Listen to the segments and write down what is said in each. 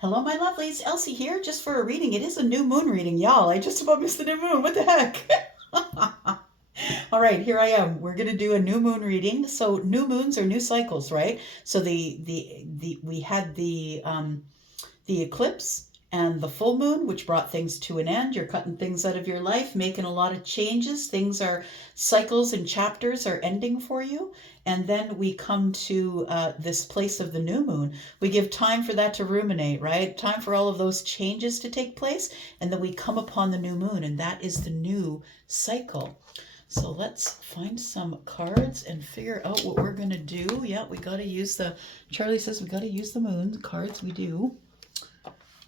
Hello, my lovelies. Elsie here, just for a reading. It is a new moon reading, y'all. I just about missed the new moon. What the heck? All right, here I am. We're gonna do a new moon reading. So new moons are new cycles, right? So the we had the eclipse and the full moon, which brought things to an end. You're cutting things out of your life, making a lot of changes. Things are cycles and chapters are ending for you. And then we come to this place of the new moon. We give time for that to ruminate, right? Time for all of those changes to take place. And then we come upon the new moon, and that is the new cycle. So let's find some cards and figure out what we're going to do. Yeah, we got to use Charlie says we got to use the moon cards. We do.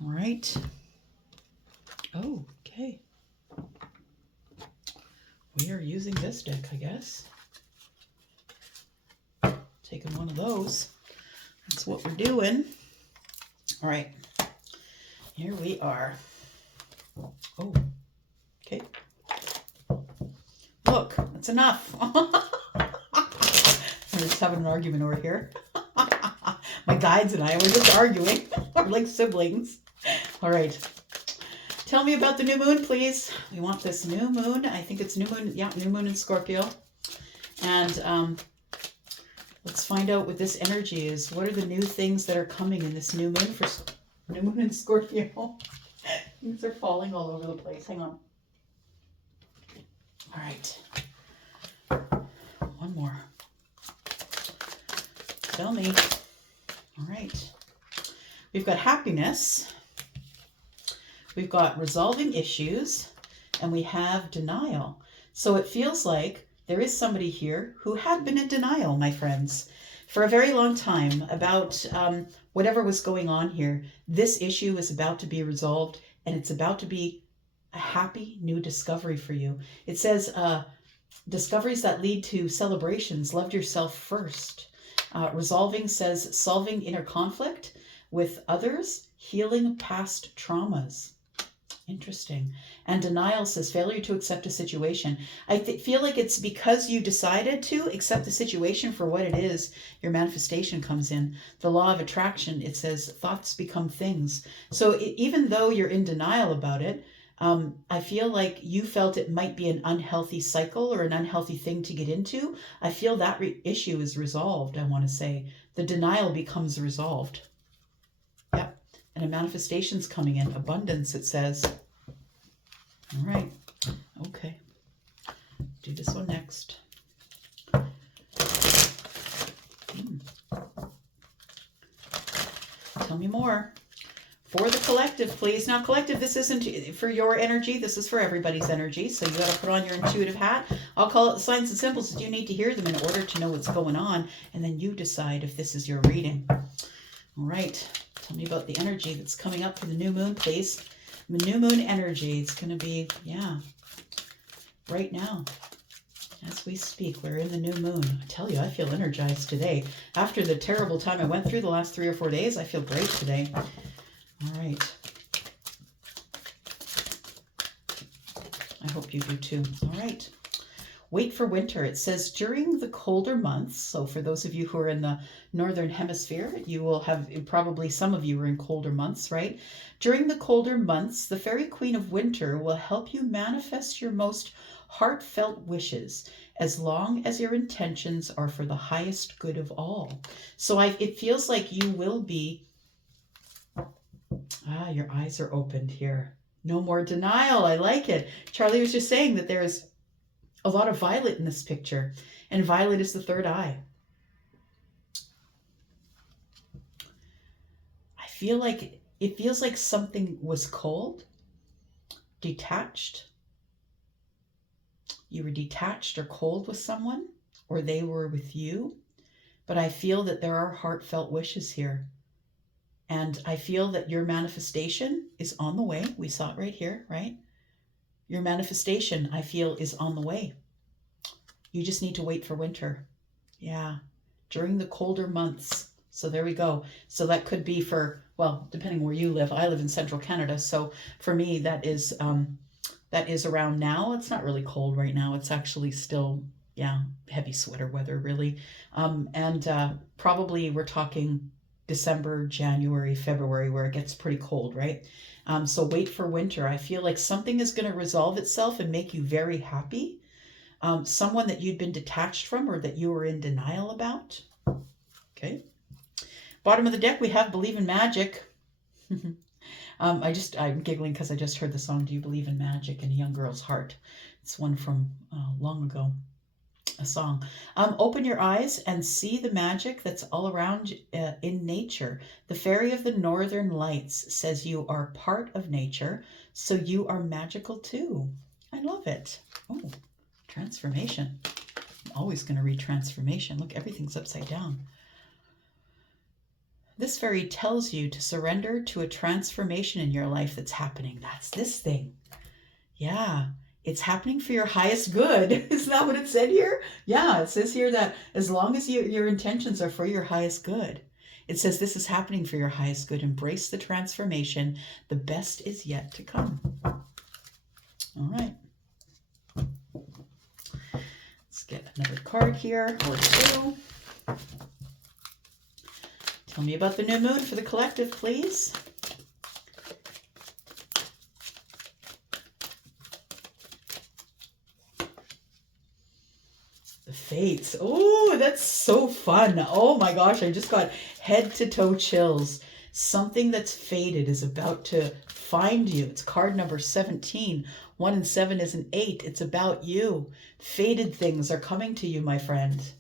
All right. Oh, okay. We are using this deck, I guess. Taking one of those. That's what we're doing. All right. Here we are. Oh, okay. Look, that's enough. We're just having an argument over here. My guides and I, we're just arguing. We're like siblings. All right. Tell me about the new moon, please. We want this new moon. I think it's new moon. Yeah, new moon in Scorpio. And let's find out what this energy is. What are the new things that are coming in this new moon for new moon in Scorpio? Things are falling all over the place. Hang on. All right. One more. Tell me. All right. We've got happiness. We've got resolving issues. And we have denial. So it feels like there is somebody here who had been in denial, my friends, for a very long time about whatever was going on here. This issue is about to be resolved, and it's about to be a happy new discovery for you. It says discoveries that lead to celebrations. Loved yourself first. Resolving says solving inner conflict with others, healing past traumas. Interesting. And denial says failure to accept a situation. I feel like it's because you decided to accept the situation for what it is, your manifestation comes in. The law of attraction, it says thoughts become things. So even though you're in denial about it, I feel like you felt it might be an unhealthy cycle or an unhealthy thing to get into. I feel that issue is resolved, I want to say. The denial becomes resolved. Yep. And a manifestation's coming in. Abundance, it says. All right. Okay. Do this one next. Tell me more. For the collective, please. Now, collective, this isn't for your energy. This is for everybody's energy. So you got to put on your intuitive hat. I'll call it the signs and symbols. You need to hear them in order to know what's going on. And then you decide if this is your reading. All right. Tell me about the energy that's coming up for the new moon, please. The new moon energy. It's going to be, yeah, right now. As we speak, we're in the new moon. I tell you, I feel energized today. After the terrible time I went through the last 3 or 4 days, I feel great today. All right. I hope you do too. All right. Wait for winter. It says during the colder months. So for those of you who are in the northern hemisphere, you will have probably some of you are in colder months, right? During the colder months, the fairy queen of winter will help you manifest your most heartfelt wishes as long as your intentions are for the highest good of all. So it feels like you will be your eyes are opened here. No more denial. I like it. Charlie was just saying that there's a lot of violet in this picture, and violet is the third eye. I feel like it feels like something was cold, detached. You were detached or cold with someone, or they were with you. But I feel that there are heartfelt wishes here. And I feel that your manifestation is on the way. We saw it right here, right? Your manifestation, I feel, is on the way. You just need to wait for winter. Yeah, during the colder months. So there we go. So that could be for, well, depending where you live. I live in central Canada. So for me, that is around now. It's not really cold right now. It's actually still, yeah, heavy sweater weather, really. And probably we're talking December, January, February, where it gets pretty cold, right? So wait for winter. I feel like something is going to resolve itself and make you very happy. Someone that you'd been detached from or that you were in denial about. Okay. Bottom of the deck, we have Believe in Magic. I'm giggling because I just heard the song Do You Believe in Magic in a Young Girl's Heart. It's one from long ago, a song. Open your eyes and see the magic that's all around in nature. The Fairy of the Northern Lights says you are part of nature, so you are magical too. I love it. Oh, transformation. I'm always going to read transformation. Look, everything's upside down. This fairy tells you to surrender to a transformation in your life that's happening. That's this thing. Yeah, it's happening for your highest good. Isn't that what it said here? Yeah, it says here that as long as your intentions are for your highest good, it says this is happening for your highest good. Embrace the transformation. The best is yet to come. All right. Let's get another card here or two. Tell me about the new moon for the collective, please. The Fates. Oh, that's so fun. Oh my gosh, I just got head to toe chills. Something that's faded is about to find you. It's card number 17. 1 and 7 is an 8. It's about you. Faded things are coming to you, my friend.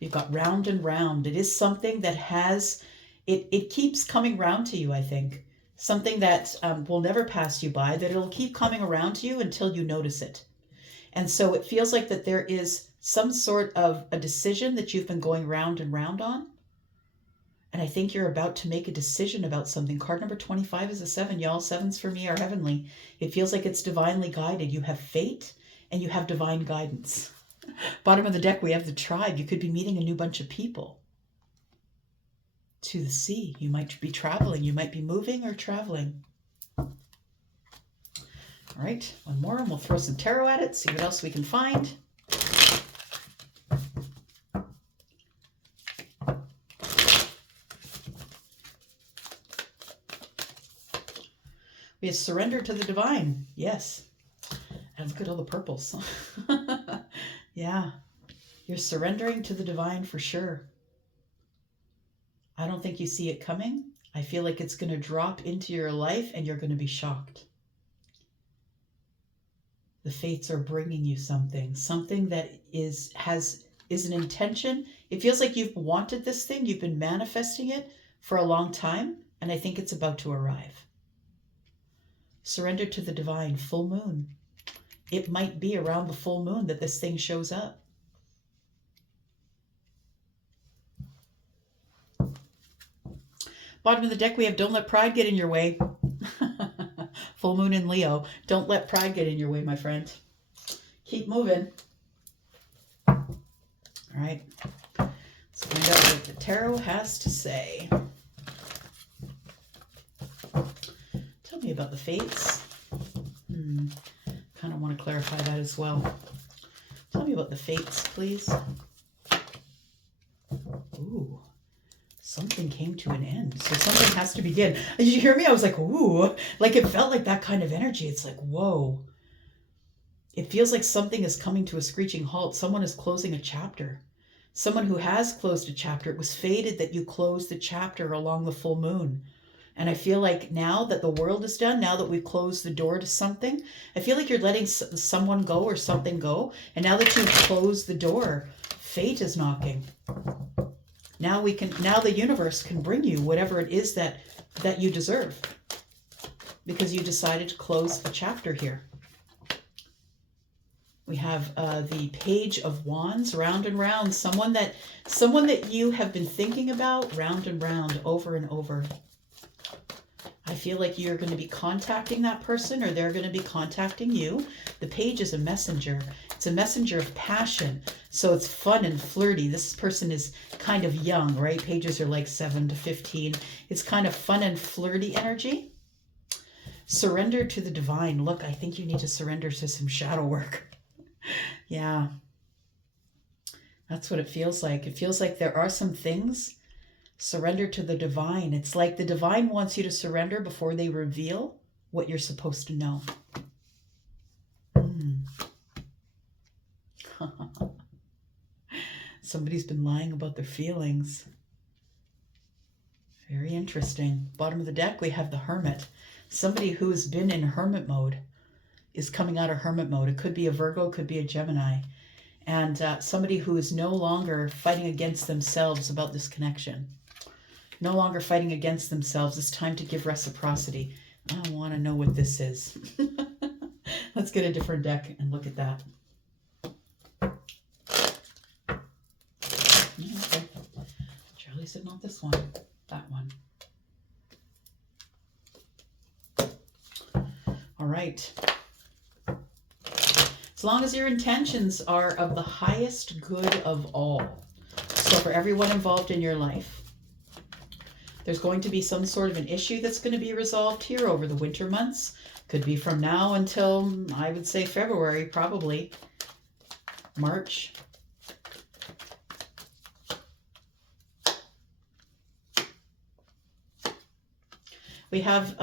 We've got round and round. It is something that has, it keeps coming round to you, I think. Something that will never pass you by, that it'll keep coming around to you until you notice it. And so it feels like that there is some sort of a decision that you've been going round and round on. And I think you're about to make a decision about something. Card number 25 is a 7, y'all. 7s for me are heavenly. It feels like it's divinely guided. You have fate and you have divine guidance. Bottom of the deck, we have the Tribe. You could be meeting a new bunch of people. To the sea. You might be traveling. You might be moving or traveling. All right, one more, and we'll throw some tarot at it, see what else we can find. We have Surrender to the Divine. Yes. And look at all the purples. Yeah. You're surrendering to the divine for sure. I don't think you see it coming. I feel like it's going to drop into your life and you're going to be shocked. The fates are bringing you something that is an intention. It feels like you've wanted this thing. You've been manifesting it for a long time, and I think it's about to arrive. Surrender to the divine. Full moon. It might be around the full moon that this thing shows up. Bottom of the deck, we have Don't Let Pride Get in Your Way. Full moon in Leo. Don't let pride get in your way, my friend. Keep moving. All right. Let's find out what the tarot has to say. Tell me about the fates. Kind of want to clarify that as well. Tell me about the fates, please. Ooh. Something came to an end. So something has to begin. Did you hear me? I was like, ooh. Like it felt like that kind of energy. It's like, whoa. It feels like something is coming to a screeching halt. Someone is closing a chapter. Someone who has closed a chapter. It was fated that you closed the chapter along the full moon. And I feel like now that the world is done, now that we've closed the door to something, I feel like you're letting someone go or something go. And now that you've closed the door, fate is knocking. Now the universe can bring you whatever it is that you deserve because you decided to close a chapter here. We have the Page of Wands, round and round. Someone that you have been thinking about, round and round, over and over. I feel like you're going to be contacting that person or they're going to be contacting you. The Page is a messenger. It's a messenger of passion. So it's fun and flirty. This person is kind of young, right? Pages are like 7 to 15. It's kind of fun and flirty energy. Surrender to the divine. Look, I think you need to surrender to some shadow work. Yeah. That's what it feels like. It feels like there are some things. Surrender to the divine. It's like the divine wants you to surrender before they reveal what you're supposed to know. Somebody's been lying about their feelings. Very interesting. Bottom of the deck, we have the Hermit. Somebody who's been in hermit mode is coming out of hermit mode. It could be a Virgo, could be a Gemini. And somebody who is no longer fighting against themselves about this connection. No longer fighting against themselves. It's time to give reciprocity. I want to know what this is. Let's get a different deck and look at that. Okay. Charlie said not this one, that one. All right. As long as your intentions are of the highest good of all. So for everyone involved in your life, there's going to be some sort of an issue that's going to be resolved here over the winter months. Could be from now until, I would say, February, probably. March. We have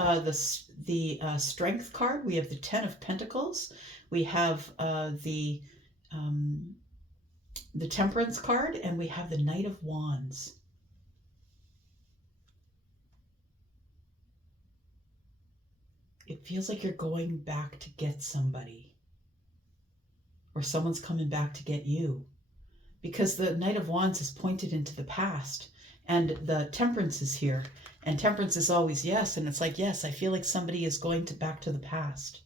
the Strength card. We have the Ten of Pentacles. We have the Temperance card, and we have the Knight of Wands. It feels like you're going back to get somebody, or someone's coming back to get you, because the Knight of Wands is pointed into the past, and the Temperance is here, and Temperance is always yes, and it's like, yes, I feel like somebody is going back to the past.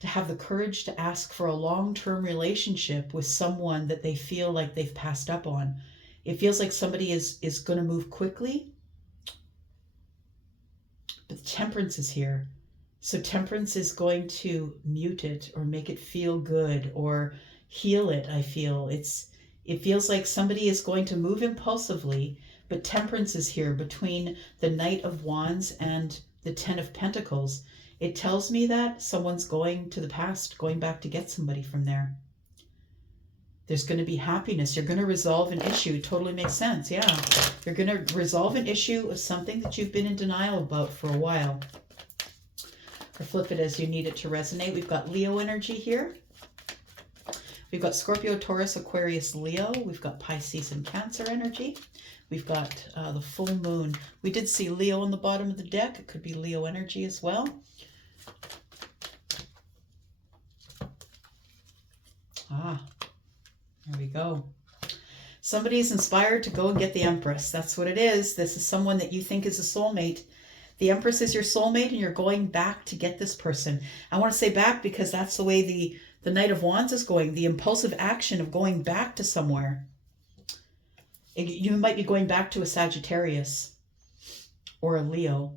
To have the courage to ask for a long-term relationship with someone that they feel like they've passed up on. It feels like somebody is going to move quickly. But Temperance is here. So Temperance is going to mute it or make it feel good or heal it, I feel. It feels like somebody is going to move impulsively, but Temperance is here between the Knight of Wands and the Ten of Pentacles. It tells me that someone's going to the past, going back to get somebody from there. There's going to be happiness. You're going to resolve an issue. Totally makes sense. Yeah. You're going to resolve an issue of something that you've been in denial about for a while. Or flip it as you need it to resonate. We've got Leo energy here. We've got Scorpio, Taurus, Aquarius, Leo. We've got Pisces and Cancer energy. We've got the full moon. We did see Leo on the bottom of the deck. It could be Leo energy as well. There we go. Somebody is inspired to go and get the Empress. That's what it is. This is someone that you think is a soulmate. The Empress is your soulmate, and you're going back to get this person. I want to say back because that's the way the Knight of Wands is going. The impulsive action of going back to somewhere. You might be going back to a Sagittarius or a Leo.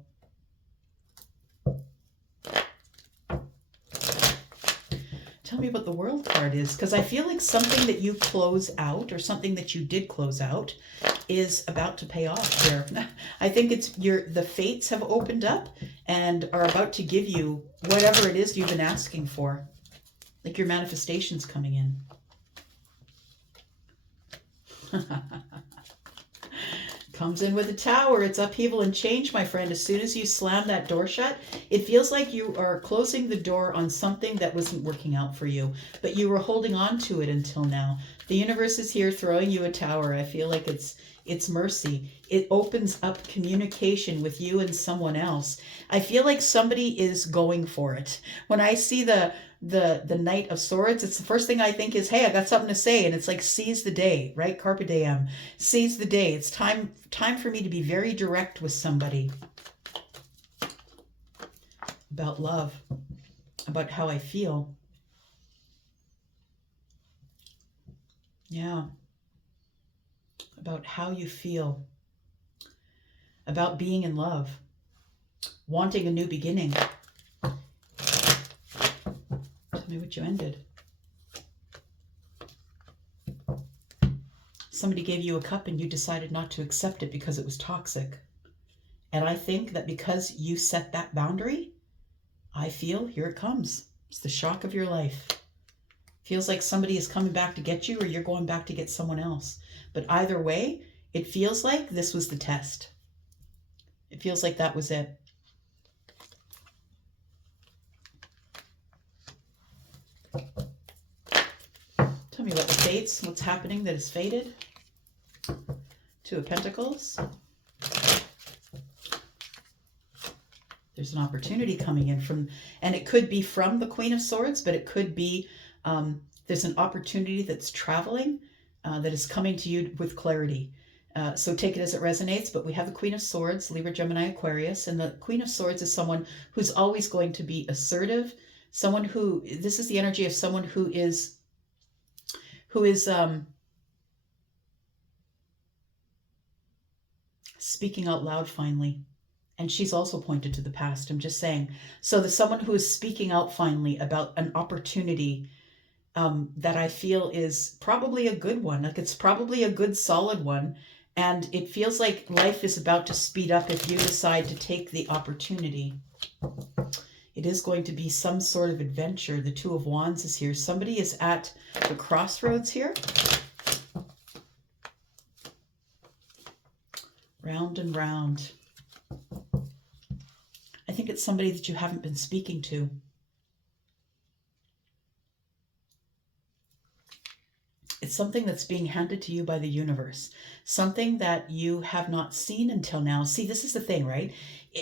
Tell me what the World card is, because I feel like something that you close out or something that you did close out is about to pay off here. I think it's the fates have opened up and are about to give you whatever it is you've been asking for. Like your manifestation's coming in. Comes in with a Tower. It's upheaval and change, my friend. As soon as you slam that door shut, it feels like you are closing the door on something that wasn't working out for you, but you were holding on to it until now. The universe is here throwing you a Tower. I feel like it's mercy. It opens up communication with you and someone else. I feel like somebody is going for it. When I see the Knight of Swords, it's the first thing I think is, hey, I got something to say. And it's like, seize the day, right? Carpe diem. Seize the day. It's time for me to be very direct with somebody about love, about how I feel. Yeah. About how you feel. About being in love. Wanting a new beginning. Tell me what you ended. Somebody gave you a cup and you decided not to accept it because it was toxic. And I think that because you set that boundary, I feel here it comes. It's the shock of your life. Feels like somebody is coming back to get you, or you're going back to get someone else. But either way, it feels like this was the test. It feels like that was it. Tell me about the fates, what's happening that is fated. Two of Pentacles. There's an opportunity coming in from, and it could be from the Queen of Swords, but it could be, there's an opportunity that's traveling, that is coming to you with clarity. So take it as it resonates, but we have the Queen of Swords, Libra, Gemini, Aquarius, and the Queen of Swords is someone who's always going to be assertive, someone who, this is the energy of someone who is speaking out loud finally. And she's also pointed to the past, I'm just saying. So the someone who is speaking out finally about an opportunity that I feel is probably a good one. Like it's probably a good, solid one. And it feels like life is about to speed up if you decide to take the opportunity. It is going to be some sort of adventure. The Two of Wands is here. Somebody is at the crossroads here. Round and round. I think it's somebody that you haven't been speaking to. It's something that's being handed to you by the universe. Something that you have not seen until now. See, this is the thing, right?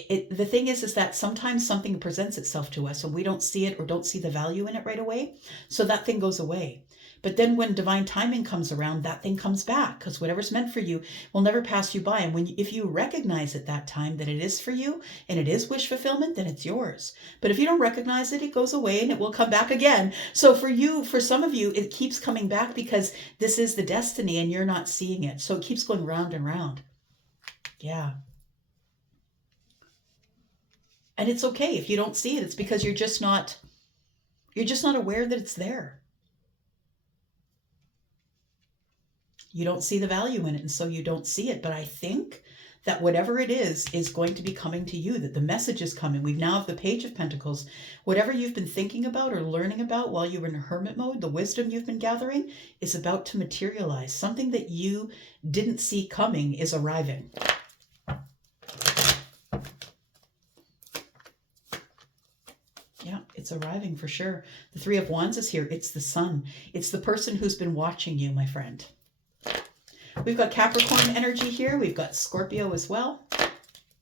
The thing is that sometimes something presents itself to us and we don't see it or don't see the value in it right away. So that thing goes away. But then when divine timing comes around, that thing comes back, because whatever's meant for you will never pass you by. And if you recognize at that time that it is for you and it is wish fulfillment, then it's yours. But if you don't recognize it, it goes away and it will come back again. So for some of you, it keeps coming back because this is the destiny and you're not seeing it. So it keeps going round and round. Yeah. And it's okay if you don't see it. It's because you're just not aware that it's there. You don't see the value in it, and so you don't see it. But I think that whatever it is going to be coming to you, that the message is coming. We now have the Page of Pentacles. Whatever you've been thinking about or learning about while you were in hermit mode, the wisdom you've been gathering is about to materialize. Something that you didn't see coming is arriving. Yeah, it's arriving for sure. The Three of Wands is here. It's the Sun. It's the person who's been watching you, my friend. We've got Capricorn energy here. We've got Scorpio as well.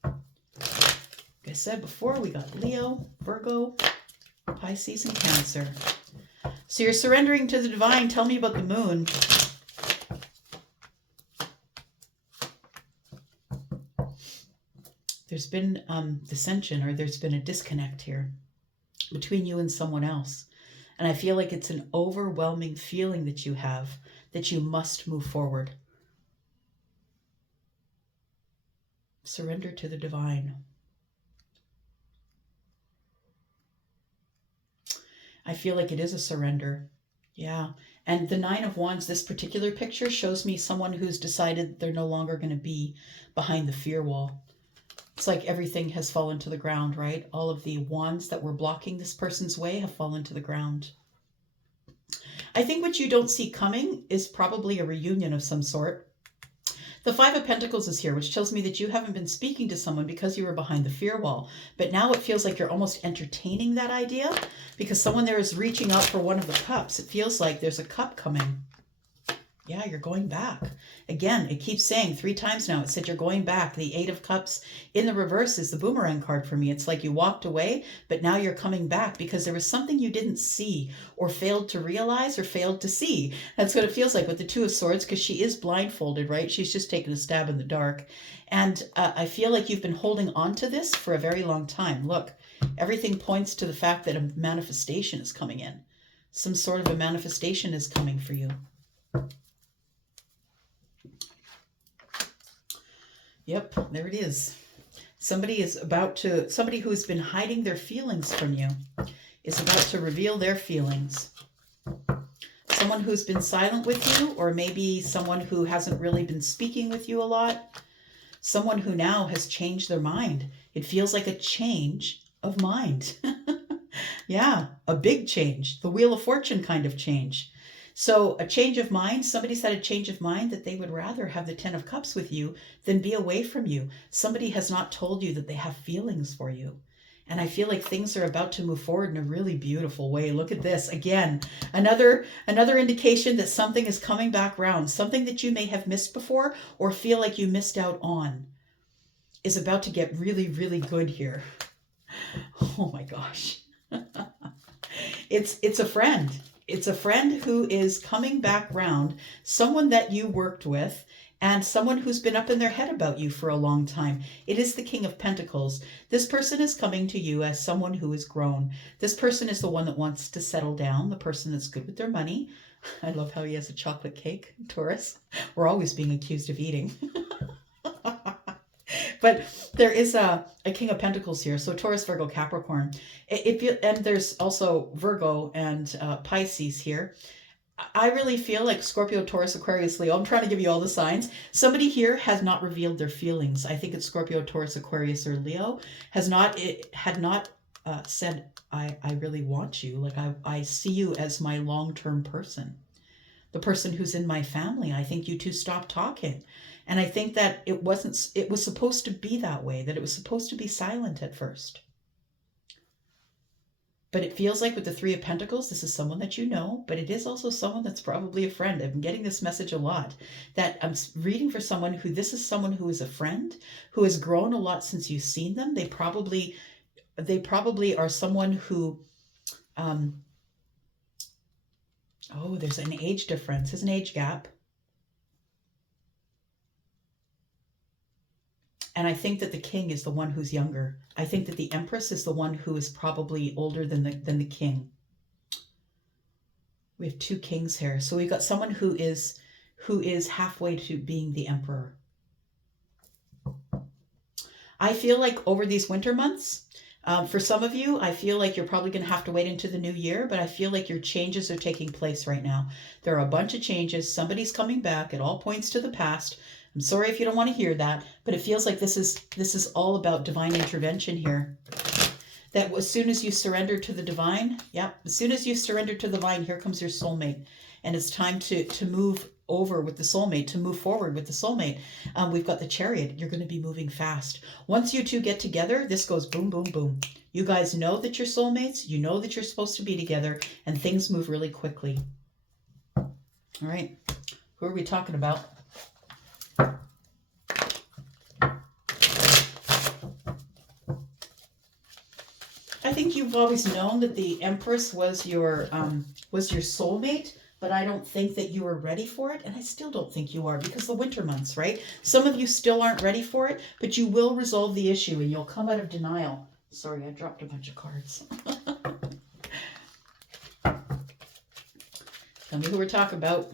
Like I said before, we got Leo, Virgo, Pisces, and Cancer. So you're surrendering to the divine. Tell me about the moon. There's been dissension, or there's been a disconnect here between you and someone else. And I feel like it's an overwhelming feeling that you have that you must move forward. Surrender to the divine. I feel like it is a surrender. Yeah. And the Nine of Wands, this particular picture shows me someone who's decided they're no longer going to be behind the fear wall. It's like everything has fallen to the ground, right? All of the wands that were blocking this person's way have fallen to the ground. I think what you don't see coming is probably a reunion of some sort. The Five of Pentacles is here, which tells me that you haven't been speaking to someone because you were behind the fear wall. But now it feels like you're almost entertaining that idea because someone there is reaching out for one of the cups. It feels like there's a cup coming. Yeah, you're going back. Again, it keeps saying 3 times now. It said you're going back. The Eight of Cups in the reverse is the boomerang card for me. It's like you walked away, but now you're coming back because there was something you didn't see or failed to realize or failed to see. That's what it feels like with the Two of Swords, because she is blindfolded, right? She's just taking a stab in the dark. And I feel like you've been holding on to this for a very long time. Look, everything points to the fact that a manifestation is coming in. Some sort of a manifestation is coming for you. Yep, there it is. Somebody who's been hiding their feelings from you is about to reveal their feelings. Someone who's been silent with you, or maybe someone who hasn't really been speaking with you a lot. Someone who now has changed their mind. It feels like a change of mind. Yeah, a big change, the Wheel of Fortune kind of change. So a change of mind, somebody's had a change of mind that they would rather have the 10 of Cups with you than be away from you. Somebody has not told you that they have feelings for you. And I feel like things are about to move forward in a really beautiful way. Look at this. Again, another indication that something is coming back round. Something that you may have missed before or feel like you missed out on is about to get really, really good here. Oh my gosh. It's a friend. It's a friend who is coming back round, someone that you worked with, and someone who's been up in their head about you for a long time. It is the King of Pentacles. This person is coming to you as someone who is grown. This person is the one that wants to settle down, the person that's good with their money. I love how he has a chocolate cake, Taurus. We're always being accused of eating. But there is a King of Pentacles here. So Taurus, Virgo, Capricorn. And there's also Virgo and Pisces here. I really feel like Scorpio, Taurus, Aquarius, Leo. I'm trying to give you all the signs. Somebody here has not revealed their feelings. I think it's Scorpio, Taurus, Aquarius, or Leo. Had not said, I really want you. Like I see you as my long-term person. The person who's in my family. I think you two stopped talking. And I think that it was supposed to be that way, that it was supposed to be silent at first. But it feels like with the Three of Pentacles, this is someone that you know, but it is also someone that's probably a friend. I'm getting this message a lot, that I'm reading for someone who, this is someone who is a friend, who has grown a lot since you've seen them. They probably are someone who, there's an age difference. There's an age gap. And I think that the king is the one who's younger. I think that the empress is the one who is probably older than the king. We have two kings here. So we've got someone who is halfway to being the emperor. I feel like over these winter months, for some of you, I feel like you're probably going to have to wait into the new year, but I feel like your changes are taking place right now. There are a bunch of changes. Somebody's coming back. It all points to the past. I'm sorry if you don't want to hear that, but it feels like this is all about divine intervention here. That as soon as you surrender to the divine, as soon as you surrender to the divine, here comes your soulmate. And it's time to move over with the soulmate, to move forward with the soulmate. We've got the Chariot. You're going to be moving fast. Once you two get together, this goes boom, boom, boom. You guys know that you're soulmates. You know that you're supposed to be together, and things move really quickly. All right. Who are we talking about? I think you've always known that the Empress was your soulmate, but I don't think that you were ready for it, and I still don't think you are, because the winter months, right? Some of you still aren't ready for it, but you will resolve the issue and you'll come out of denial. Sorry, I dropped a bunch of cards. Tell me who we're talking about.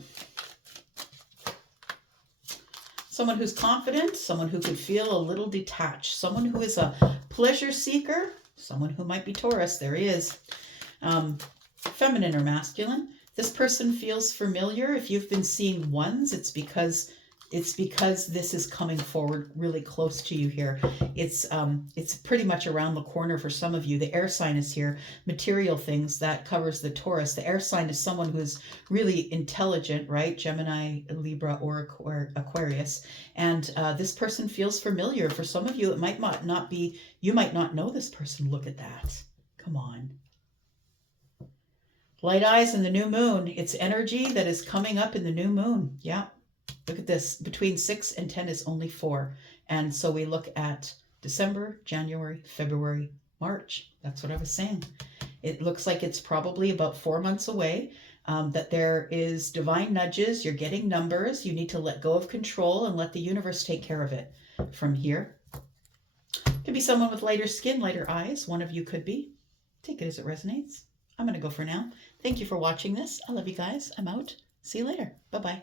Someone who's confident, someone who could feel a little detached, someone who is a pleasure seeker, someone who might be Taurus. There he is. Feminine or masculine. This person feels familiar. If you've been seeing ones, it's because this is coming forward really close to you here. It's pretty much around the corner for some of you. The air sign is here. Material things, that covers the Taurus. The air sign is someone who's really intelligent, right? Gemini, Libra, or Aquarius. And this person feels familiar. For some of you, it might not be, you might not know this person. Look at that. Come on. Light eyes in the new moon. It's energy that is coming up in the new moon. Yeah. Look at this. Between 6 and 10 is only 4. And so we look at December, January, February, March. That's what I was saying. It looks like it's probably about 4 months away. That there is divine nudges. You're getting numbers. You need to let go of control and let the universe take care of it from here. Could be someone with lighter skin, lighter eyes. One of you could be. Take it as it resonates. I'm going to go for now. Thank you for watching this. I love you guys. I'm out. See you later. Bye-bye.